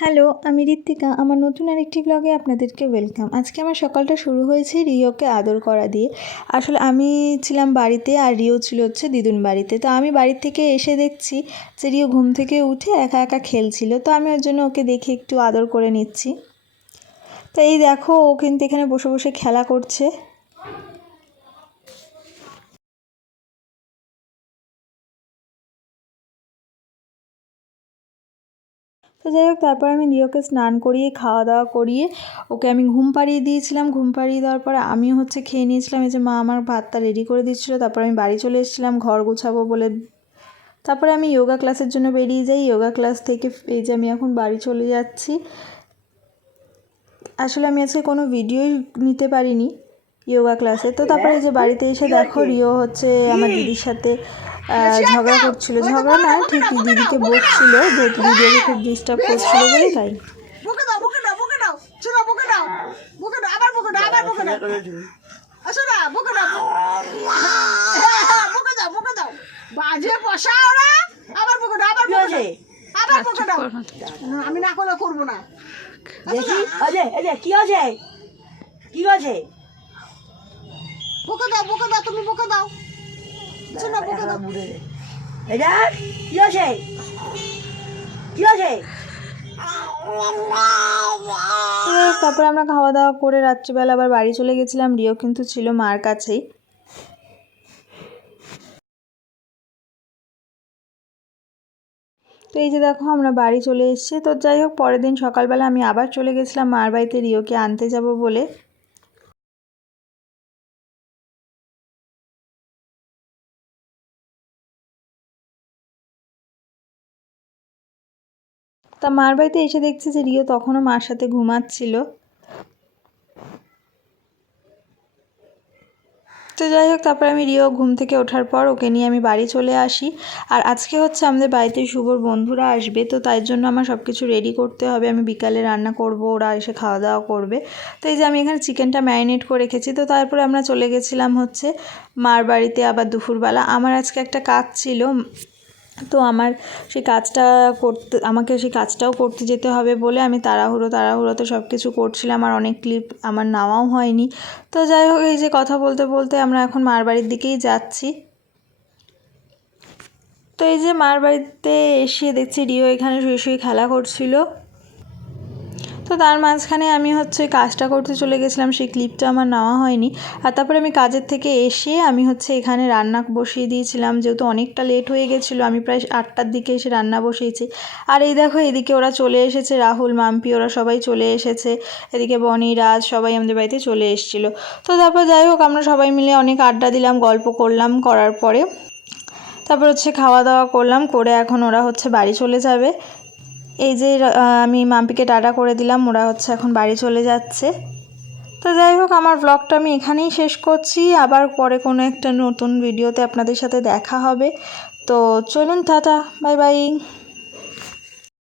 Hello, আমি ঋত্বিকা। আমার নতুন আরেকটি ব্লগে আপনাদেরকে ওয়েলকাম। আজকে আমার সকালটা শুরু হয়েছে রিওকে আদর করা দিয়ে। আসলে আমি ছিলাম বাড়িতে আর রিও ছিল হচ্ছে দিদুন বাড়িতে। তো আমি বাড়ির থেকে এসে দেখছি যে রিও ঘুম থেকে উঠে একা একা খেলছিল। তো আমি ওর জন্য ওকে দেখে একটু আদর করে নিচ্ছি। তো এই দেখো, ও কিন্তু এখানে বসে বসে খেলা করছে। তো যাই হোক, তারপর আমি রিওকে স্নান করিয়ে খাওয়া দাওয়া করিয়ে ওকে আমি ঘুম পাড়িয়ে দিয়েছিলাম। ঘুম পাড়িয়ে দেওয়ার পরে আমিও হচ্ছে খেয়ে নিয়েছিলাম। এই যে মা আমার ভাতটা রেডি করে দিচ্ছিলো। তারপর আমি বাড়ি চলে এসেছিলাম ঘর গোছাবো বলে। তারপরে আমি যোগা ক্লাসের জন্য বেরিয়ে যাই। যোগা ক্লাস থেকে এই যে আমি এখন বাড়ি চলে যাচ্ছি। আসলে আমি আজকে কোনো ভিডিওই নিতে পারিনি যোগা ক্লাসে। তো তারপরে এই যে বাড়িতে এসে দেখো রিও হচ্ছে আমার দিদির সাথে ঝগড়া করছিল। ঝগড়া না, ঠিক দিদিকে বকছিল, যেহেতু দিদি ওকে খুব ডিস্টার্ব করছিল বলে তাই। আমি না করলে করবো না। দেখি কি আছে, কি আছে? বকে দাও, বকে দাও, তুমি বকে দাও। এটা কি আছে, কি আছে? তারপরে আমরা খাওয়া দাওয়া করে রাত্রিবেলা আবার বাড়ি চলে গেছিলাম। রিও কিন্তু ছিল মার কাছেই। তো এই যে দেখো আমরা বাড়ি চলে এসেছি। তো যাই হোক, পরের দিন সকালবেলা আমি আবার চলে গেছিলাম মার বাড়িতে রিওকে আনতে যাব বলে। তা মার বাড়িতে এসে দেখছি যে রিও তখনও মার সাথে ঘুমাচ্ছিল। তো যাই হোক, তারপরে আমি রিও ঘুম থেকে ওঠার পর ওকে নিয়ে আমি বাড়ি চলে আসি। আর আজকে হচ্ছে আমাদের বাড়িতে শুভর বন্ধুরা আসবে, তো তাই জন্য আমার সব কিছু রেডি করতে হবে। আমি বিকালে রান্না করব, ওরা এসে খাওয়া দাওয়া করবে। তো এই যে আমি এখানে চিকেনটা ম্যারিনেট করে রেখেছি। তো তারপরে আমরা চলে গেছিলাম হচ্ছে মার বাড়িতে আবার দুপুরবেলা। আমার আজকে একটা কাজ ছিল, তো আমার সেই কাজটা আমাকে সেই কাজটাও করতে যেতে হবে বলে আমি তাড়াহুড়োতে সব কিছু করছিলাম। আর অনেক ক্লিপ আমার নেওয়াও হয়নি। তো যাই হোক, এই যে কথা বলতে বলতে আমরা এখন মার বাড়ির দিকেই যাচ্ছি। তো এই যে মার বাড়িতে এসে দেখছি রিও এখানে শুয়ে শুয়ে খেলা করছিল। তো তার মাঝখানে আমি হচ্ছে কাজটা করতে চলে গেছিলাম, সেই ক্লিপটা আমার নেওয়া হয়নি। আর তারপরে আমি কাজের থেকে এসে আমি হচ্ছে এখানে রান্না বসিয়ে দিয়েছিলাম, যেহেতু অনেকটা লেট হয়ে গেছিলো। আমি প্রায় 8টার দিকে এসে রান্না বসিয়েছি। আর এই দেখো, এদিকে ওরা চলে এসেছে, রাহুল, মাম্পি, ওরা সবাই চলে এসেছে। এদিকে বনি, রাজ সবাই আমাদের বাড়িতে চলে এসেছিলো। তো তারপর যাই হোক, আমরা সবাই মিলে অনেক আড্ডা দিলাম, গল্প করলাম। করার পরে তারপর হচ্ছে খাওয়া দাওয়া করলাম, করে এখন ওরা হচ্ছে বাড়ি চলে যাবে। এই যে আমি মাম্পিকে টাটা করে দিলাম, ওরা হচ্ছে এখন বাড়ি চলে যাচ্ছে। তো যাই হোক, আমার ব্লগটা আমি এখানেই শেষ করছি। আবার পরে কোনো একটা নতুন ভিডিওতে আপনাদের সাথে দেখা হবে। তো চলুন, টাটা, বাই বাই।